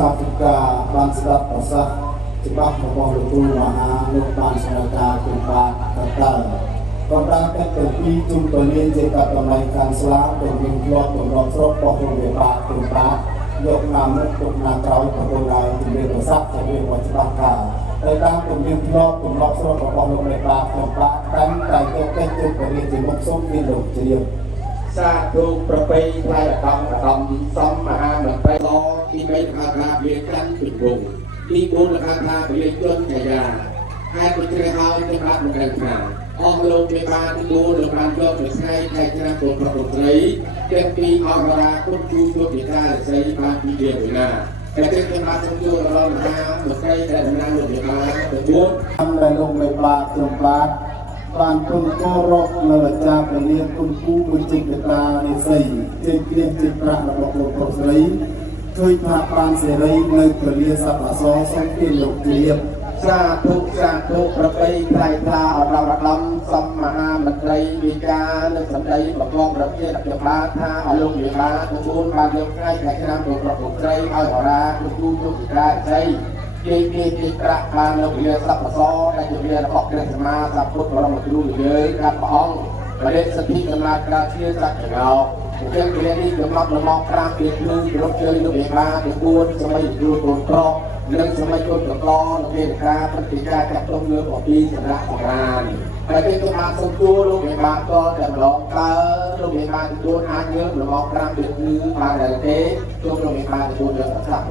សាធុការបានស្ដាប់ប្រសាសន៍ច្បាស់របស់លោកគ្រូមហាលោកបានស្នើការគុំបាទកតើក៏បានកាត់ទៅពីជុំពលានជាកាត់តម្លៃខាងស្លាប់ទៅមានធ្លាប់តម្រង់ស្រុករបស់លោកវិបាកគុំបាទយកណាមុខទុកណាក្រោយប្រគល់ឲ្យជំរាបប្រសាសន៍ទៅវិញមកច្បាស់ការទៅតាមទំនៀមធ្លាប់ទម្លាប់ស្រុករបស់លោកវិបាកគុំបាទតាមតែយកកិច្ចជុំពលានជាមុខសូមមានលោកជ្រាបសាធុប្រពៃផ្លែដំសំមហាមន្ត្រីទី3លក្ខណៈវិជ្ជាពីវងទី4លក្ខណៈវិជ្ជាកាយាហើយពុទ្ធិហើយសម្រាប់លោកថាអស់លោកមេបាទី4លោកបានយកទៅថ្ងៃខែឆ្នាំពលប្រពុត្រីទាំងពីអររាគុណជួជួពិការស្រីបានពីdiaវិណាតែទីខ្ញុំបានសំជួររំខានលោកស្រីដែលដំណើរលោកមេបាទៅ4តាមដែលលោកមេបាទ្រង់បានគុំគោរពនៅអាចារ្យពលាគុំគូមួយจิตតានិស័យចេញព្រៀងចេញប្រាក់របស់លោកប្រុសស្រីឃើញថាបានសេរីនៅពលាសព្វអសរសូមពីលោកជ្រាបសាធុប្រពៃថ្លៃថ្លាអររដំសំមហាមន្ត្រីវិការនិងសម្ដីប្រកបរបៀបអភិបាលថាឲ្យលោកវិបាទទួលបានយកថ្ងៃខែឆ្នាំលោកប្រុសស្រីឲ្យអរាគុំគូយុទ្ធការស្រីជាប្រាក់បានលោកវិសព្វអសរដែលជាវិរបស់ព្រះសម្មាសម្ពុទ្ធបរមគ្រូយើងកាត់ព្រះអង្គបរិសិទ្ធិដំណើរការជាសក្តិយោជាគ្រានេះកំណត់លំអ5ពីគ្រឿងគ្រប់ជើងលោកវិបាទៅ4សម័យគ្រូកូនក្រកនិងសម័យកូនកកនៅពេលការប្រតិការកាត់ទុំលើអំពីសម្រាប់បុរាណហើយពេលខ្ញុំបានសុំទួលោកវិបាក៏តែម្ដងតើលោកវិបាទទួលអាចយើងលំអ5ពីគ្រឿងបានដែរទេលោកវិបាទទួលយកប្រសាទ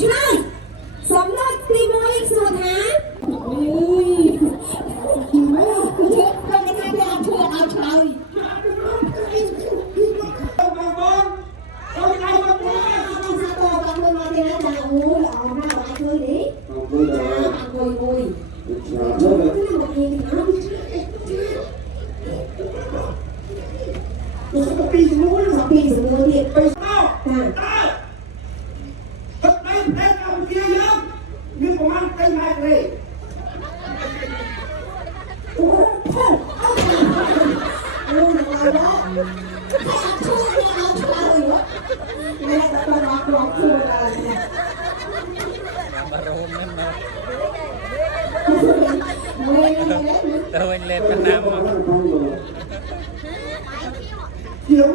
ឆ្លើយសំណួរទី1សួរថា ปีสมุนเนี่ยไปเต้าก็ได้แพ้กับเกียร์ยังมีประมาณเป็นไงเลยโอ้โหลูกอะไรวะช่วยเอาช่วยเหรอแม่ก็ต้องร้องช่วยอะไรเนี่ยมาโดนนั่นนะ เล่น โดนเล่นเป็นน้ำมา เทียม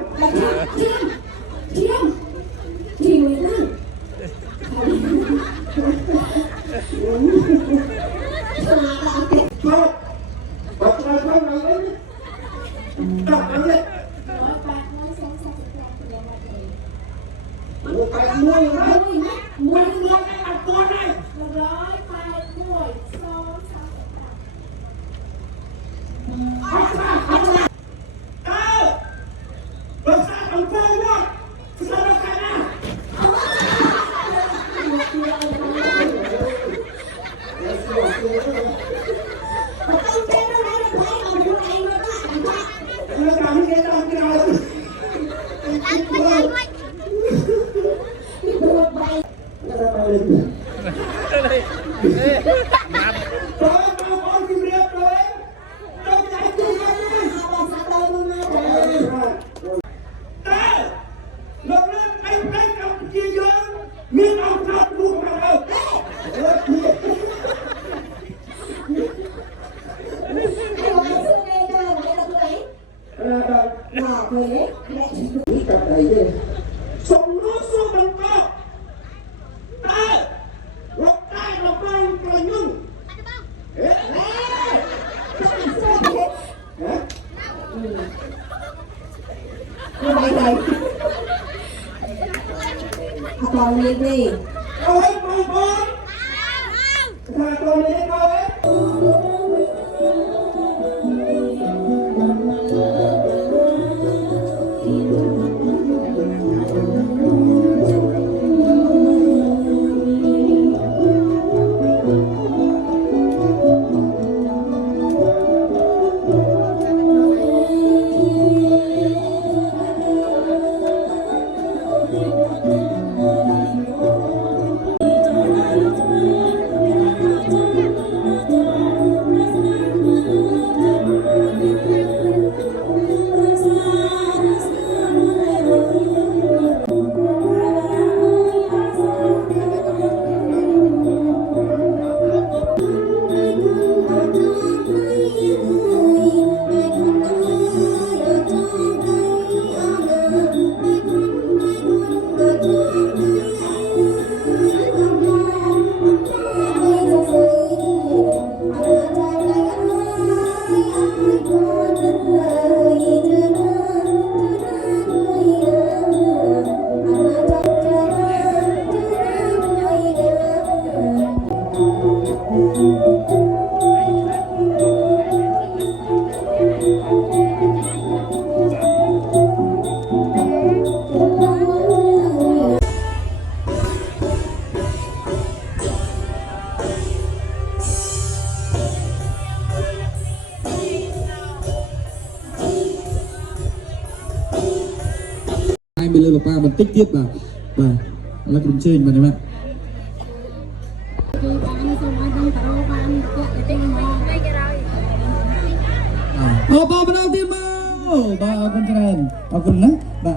เทียมเลยนะชอบปัจจัยเท่าไหร่เลยจับไปเลยไปมวยไหมมวยได้อัดตัวได้อัดมารักษาของพ่อว่าสารคดีมีเอาทับลูกมาเอาส่งลูกสู้มันก็ได้รบได้รบได้กระยุ่งเอ๊ะตอนนี้ดิ เอาไว้ก่อนก่อนถ้าตัวนี้เอาไว้hai mươi lượt ba mình tích tiếp vào và là cùng trên mà đúng không ạ? Ba bắt đầu tim bao ba con chân ba con nè ba